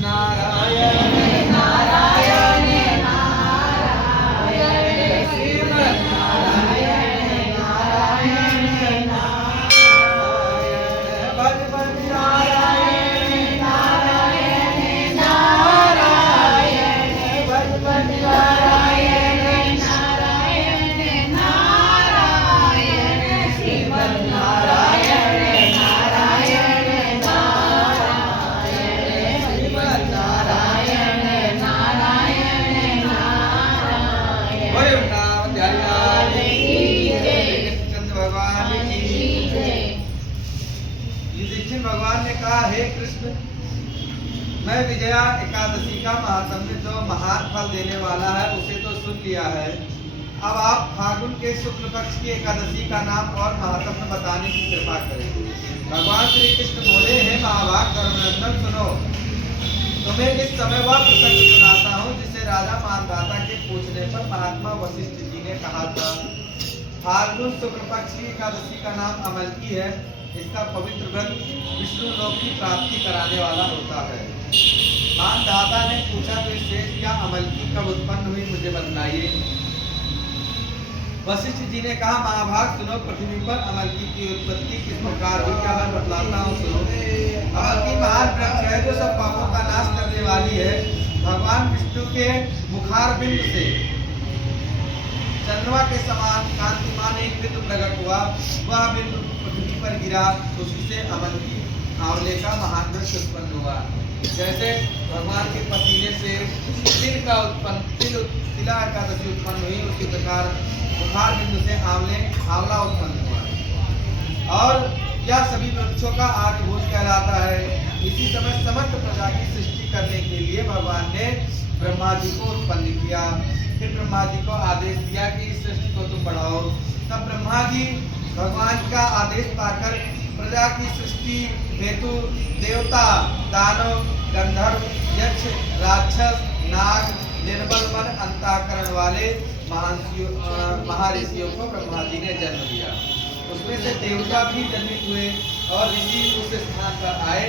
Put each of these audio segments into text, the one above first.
नारायण नारायण नारायण श्रीमन नारायण नारायण नारायण भज भज नारायण नारायण नारायण भज भज नारायण नारायण नारायण श्रीमन नारायण नारायण नारायण श्रीमन नारायण नारायण नारायण। वरुणाव ध्यान कृष्ण भगवान की जय। युधिष्ठिर भगवान ने कहा, हे कृष्ण, मैं विजया एकादशी का महात्म्य जो महान फल देने वाला है उसे तो सुन लिया है। अब आप फागुन के शुक्ल पक्ष की एकादशी का नाम और महात्म्य बताने की कृपा करें। भगवान श्री कृष्ण बोले, हे महाभाग धर्मनंदन, सुनो, तुम्हें इस समय वह प्रसंग सुनाता हूँ जिसे राजा मानधाता के पूछने पर महात्मा वशिष्ठ जी ने कहा था। फाल्गुन शुक्ल पक्ष की एकादशी का नाम अमलकी है। इसका पवित्र व्रत विष्णु लोक की प्राप्ति कराने वाला होता है। मानधाता ने पूछा, तो शेष या अमलकी कब उत्पन्न हुई, मुझे बताइए। वशिष्ठ जी ने कहा, महाभाग सुनो, पृथ्वी पर अमलकी की उत्पत्ति किस प्रकार हुई क्या मैं बतलाता हूँ, सुनो। अमलकी महान वृक्ष है जो सब पापों का नाश करने वाली है। भगवान विष्णु के मुखार बिंद से चंद्रमा के समान कांतिमान एक बिंदु प्रकट हुआ। वह बिंदु पृथ्वी पर गिरा, उसी से अमलकी आंवले का महान वृक्ष उत्पन्न हुआ। जैसे भगवान के पसीने से तिल तिला एकादशी उत्पन्न हुई, उसी प्रकार मुखार बिंदु से आंवला उत्पन्न हुआ। और यह सभी वृक्षों का आदिभूत कहलाता है। इसी समय समस्त प्रजा की सृष्टि करने के लिए भगवान ने ब्रह्मा जी को उत्पन्न किया। फिर ब्रह्मा जी को आदेश दिया कि इस सृष्टि को तुम बढ़ाओ। तब ब्रह्मा जी भगवान का आदेश पाकर प्रजा की सृष्टि हेतु देवता, दानव, गंधर्व, यक्ष, राक्षस, नाग, निर्बल मन अंतःकरण वाले महर्षियों को ब्रह्मा जी ने जन्म दिया। उसमें से देवता भी जन्मित हुए और ऋषि उस स्थान पर आए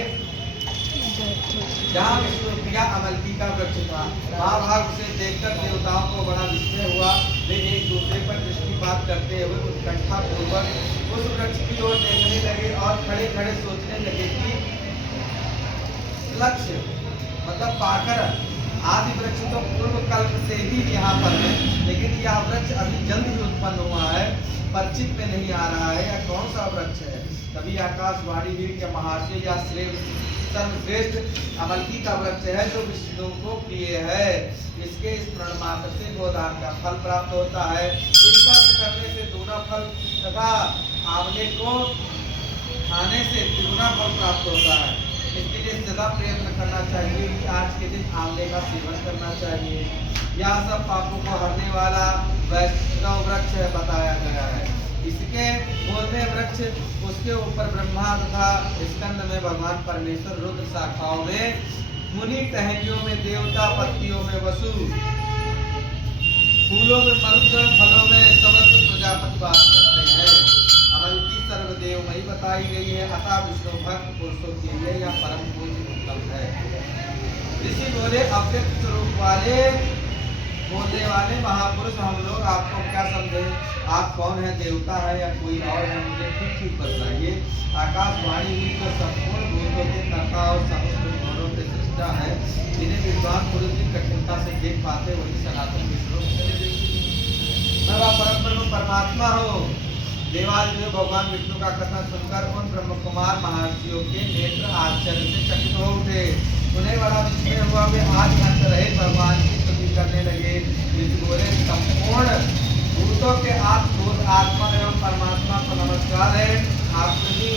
जहाँ विष्णुप्रिया अमलकी का वृक्ष था। महाभाग उसे देखकर देवताओं को बड़ा विस्मय हुआ। वे एक दूसरे पर दृष्टिपात करते हुए उत्कंठा पूर्वक उस वृक्ष की ओर देखने लगे और खड़े खड़े सोचने लगे कि लक्ष्य मतलब पाकर आदि वृक्ष तो पूर्व कल्प से ही यहाँ पर है, लेकिन यह वृक्ष अभी जल्द ही उत्पन्न हुआ है, परिचित में नहीं आ रहा है। यह कौन सा वृक्ष है? तभी आकाशवाणी हुई कि महर्षि या सर्वश्रेष्ठ अमलकी का वृक्ष है जो विष्णु को प्रिय है। इसके स्मरण मात्र से गोदान का फल प्राप्त होता है। स्पर्श करने से दूना फल तथा आंवले को खाने से तिगुना फल प्राप्त होता है। इसके लिए सदा प्रयत्न करना चाहिए कि आज के दिन आंवले का सेवन करना चाहिए। यह सब पापों को हरने वाला वैष्णव वृक्ष बताया गया है। इसके मूल में वृक्ष, उसके ऊपर ब्रह्मा तथा स्कंद में भगवान परमेश्वर, रुद्र शाखाओं में मुनि, टहनियों में देवता, पत्तियों में वसु, फूलों में मरुत, फलों में समस्त प्रजापति वास करते हैं। अमलकी सर्वदेवमयी बताई गई है, अतः विष्णु भक्त पुरुषों के लिए यह परम पूज्य उत्तम है। ऋषि बोले, अव्यक्त स्वरूप वाले बोलने वाले महापुरुष, हम लोग आपको क्या समझे? आप कौन है, देवता है या कोई और है? मुझे ठीक ठीक बताइए। आकाशवाणी हुई तो संपूर्ण भूतों के कर्ता और समस्त भूतों के सृष्टा है। जिन्हें विद्वान पुरुष की कठिनता से देख पाते वही सनातन विष्णु। मैं वह परम ब्रह्म परमात्मा हूँ। देवादिदेव भगवान विष्णु का कथन सुनकर उन ब्रह्म कुमार महर्षियों के नेत्र आश्चर्य से चकित हो उठे। उन्हें बड़ा विस्मय हुआ। वे आज अंत रहे भगवान की स्तुति करने लगे। बोले, संपूर्ण भूतों के आत्मा एवं परमात्मा को नमस्कार है। आपकी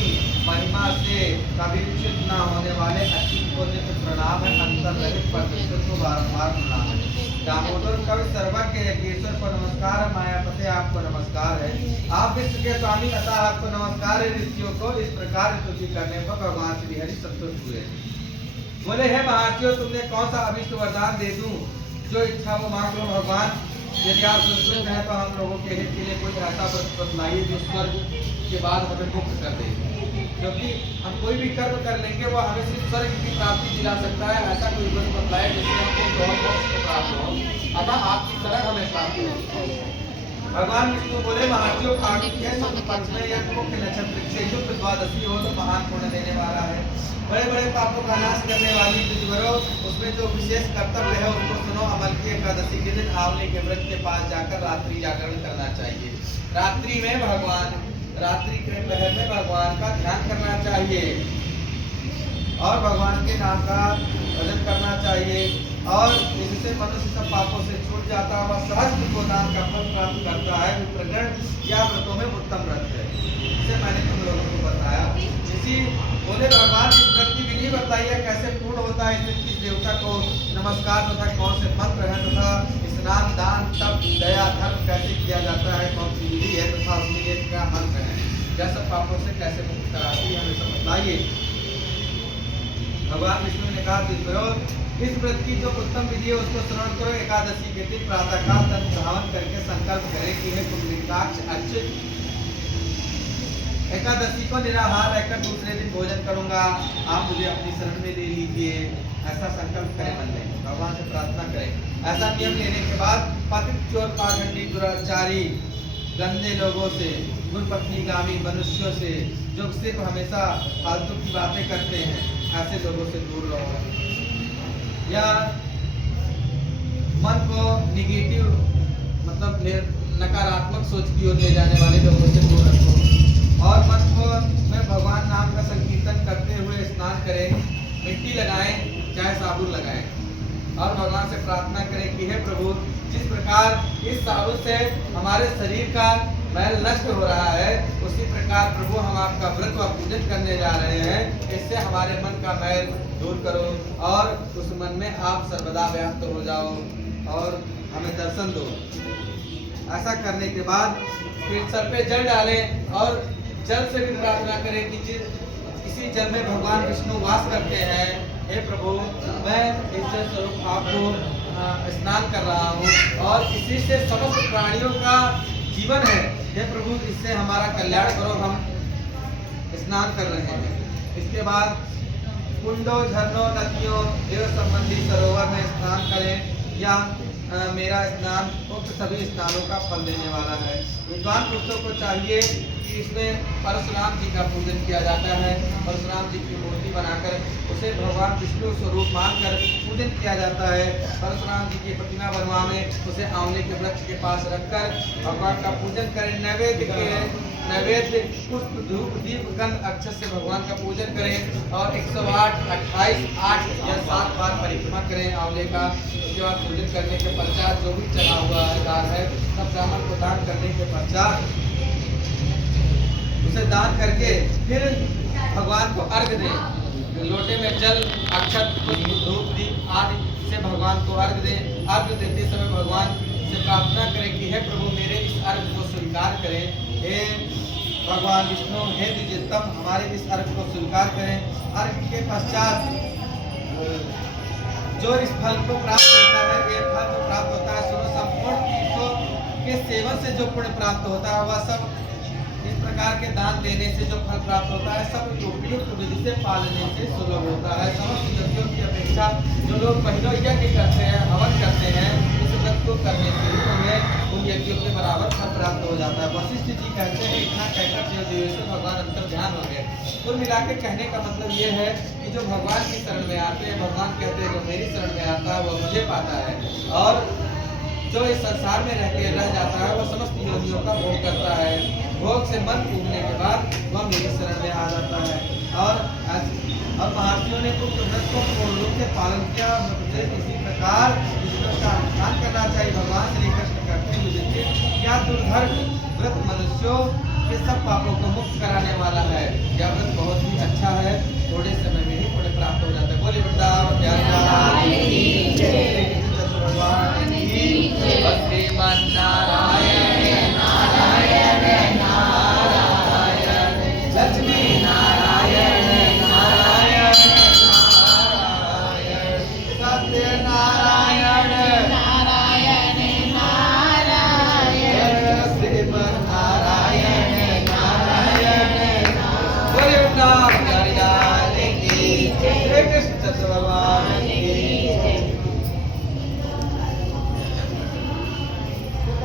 महिमा से कभी विचलित न होने वाले अच्छी को नित्य प्रणाम है। अंतर रहित परमेश्वर को बारंबार प्रणाम है। दामोदर कवि सर्वज्ञ यज्ञेश्वर को नमस्कार है। मायापते आपको नमस्कार है। आप विश्व के स्वामी अतः आपको नमस्कार है। ऋषियों को इस प्रकार स्तुति करने पर भगवान श्री हरि संतुष्ट हुए। बोले, हे महर्षियों, तुमने कौन सा अभिष्ट वरदान दे दूं? जो इच्छा वो मांग लो भगवान। यदि आप संतुष्ट हैं तो हम लोगों के हित के लिए कोई ऐसा व्रत बतलाइए जो स्वर्ग के बाद हमें मुक्त कर दे। क्योंकि हम कोई भी कर्म कर लेंगे वो हमें सिर्फ स्वर्ग की प्राप्ति दिला सकता है, ऐसा कोई व्रत बतलाए जिससे हमको गौर मोक्ष को प्राप्त हो, अतः आपकी शरण हमें प्राप्त हो। भगवान विष्णु बोले महर्षियों कार्तिकेय शुक्ल पक्ष में यह मुख्य नक्षत्र से युक्त द्वादशी हो तो महान पुण्य देने वाला है। बड़े बड़े पापों का नाश करने वाली विद्वरो उसमें जो विशेष कर्तव्य है उसको सुनो। अमल की एकादशी के दिन आंवले के वृक्ष के पास जाकर रात्रि जागरण करना चाहिए। रात्रि में रात्रि के पहर में भगवान का ध्यान करना चाहिए और भगवान के नाम का भजन करना चाहिए और इससे मनुष्य सब पापों से छूट जाता है। वह सहस्त्र गोदान का फल प्राप्त करता है। विप्रगण या व्रतों में उत्तम व्रत है, इसे मैंने तुम लोगों को बताया। इसी बोले भगवान इस व्रत की विधि बताइए कैसे पूर्ण होता है, इसमें किस देवता को नमस्कार तथा कौन से मंत्र है तथा स्नान दान तप दया धर्म कैसे किया जाता है, कौन सी विधि है तथा उसमें ये क्या मंत्र है, यह सब पापों से कैसे मुक्त कराती है, हमें सब बताइए। भगवान विष्णु ने कहा विप्रो इस व्रत की जो उत्तम विधि है उसको श्रवण करो। एकादशी के दिन प्रातःकाल तन धावन करके संकल्प करें कि हे पुंडरीकाक्ष अर्चित एकादशी को निराहार रहकर दूसरे दिन भोजन करूंगा, आप मुझे अपनी शरण में ले लीजिए, ऐसा संकल्प करें मन में, भगवान से प्रार्थना करें। ऐसा नियम लेने के बाद पतित चोर पाखंडी दुराचारी गंदे लोगों से दुर्पत्नीगामी मनुष्यों से जो सिर्फ हमेशा फालतू की बातें करते हैं ऐसे लोगों से दूर रहो, या मन को निगेटिव मतलब नकारात्मक सोच की ओर ले जाने वाले लोगों से दूर रखो और मन को में भगवान नाम का संकीर्तन करते हुए स्नान करें, मिट्टी लगाएं चाहे साबुन लगाएं और भगवान से प्रार्थना करें कि हे प्रभु जिस प्रकार इस साबुन से हमारे शरीर का मैल नष्ट हो रहा है उसी प्रकार प्रभु हम आपका व्रत व पूजन करने जा रहे हैं, इससे हमारे मन का मैल दूर करो और उस मन में आप सर्वदा व्यक्त हो जाओ और हमें दर्शन दो। ऐसा करने के बाद फिर सर पे जल डालें और जल से भी प्रार्थना करें कि इसी जल में भगवान विष्णु वास करते हैं। हे प्रभु मैं इस जल स्वरूप आपको स्नान कर रहा हूँ और इसी से समस्त प्राणियों का जीवन है, हे प्रभु इससे हमारा कल्याण करो, हम स्नान कर रहे हैं। इसके बाद कुंडों झरनों नदियों देव संबंधी सरोवर में स्नान करें या मेरा स्नान उक्त सभी स्नानों का फल देने वाला है। विद्वान पुरुषों को चाहिए कि इसमें परशुराम जी का पूजन किया जाता है। परशुराम जी की मूर्ति बनाकर उसे भगवान विष्णु स्वरूप मानकर पूजन किया जाता है। परशुराम जी की प्रतिमा बनवाने उसे आंवले के वृक्ष के पास रखकर भगवान का पूजन करें। नैवेद्य पुष्प धूप दीप गंध अक्षत से भगवान का पूजन करें और 108 28 8 या 7 बार परिक्रमा करें आंवले का। उसके बाद पूजन करने के पश्चात जो भी चढ़ा हुआ दान है सब ब्राह्मण को दान करने के पश्चात उसे दान करके फिर भगवान को अर्घ दें। लोटे में जल अक्षत पुष्प धूप दीप आदि से भगवान को अर्घ दें। अर्घ देते समय भगवान से प्रार्थना करें कि हे प्रभु मेरे इस अर्घ को स्वीकार करें। हे भगवान विष्णु हे द्विजोत्तम हमारे इस अर्घ को स्वीकार करें। अर्घ के पश्चात जो इस फल को प्राप्त करता है, ये फल जो प्राप्त होता है सुनो संपूर्ण तीर्थों के सेवन से जो पुण्य प्राप्त होता है वह सब इस प्रकार के दान देने से जो फल प्राप्त होता है सब उपयुक्त विधि से पालने से सुलभ होता है। समस्त यज्ञों की अपेक्षा जो लोग पहले यज्ञ करते हैं हवन करते हैं इस व्रत को करने से उन्हें उन यज्ञों के बराबर फल प्राप्त हो जाता है। वशिष्ठ जी कहते हैं इतना कहकर देवेश्वर भगवान अंतर ध्यान हो गए। कुल मिला के कहने का मतलब ये है कि जो भगवान की शरण में आते हैं भगवान कहते हैं जो मेरी शरण में आता है वह मुझे पाता है और जो इस संसार में रह के रह जाता है वह समस्त योनियों का भोग करता है। भोग से मन उगने के बाद वह मेरी शरण में आ जाता है। और महर्षियों ने उक्त व्रत को पूर्ण रूप से पालन किया। मुझे इसी प्रकार इस व्रत का अनुष्ठान करना चाहिए। भगवान श्री कृष्ण कहते हैं देखिए क्या दुर्धर्ष व्रत मनुष्यों के सब पापों को मुक्त कराने वाला है। यह व्रत बहुत ही अच्छा है। थोड़े समय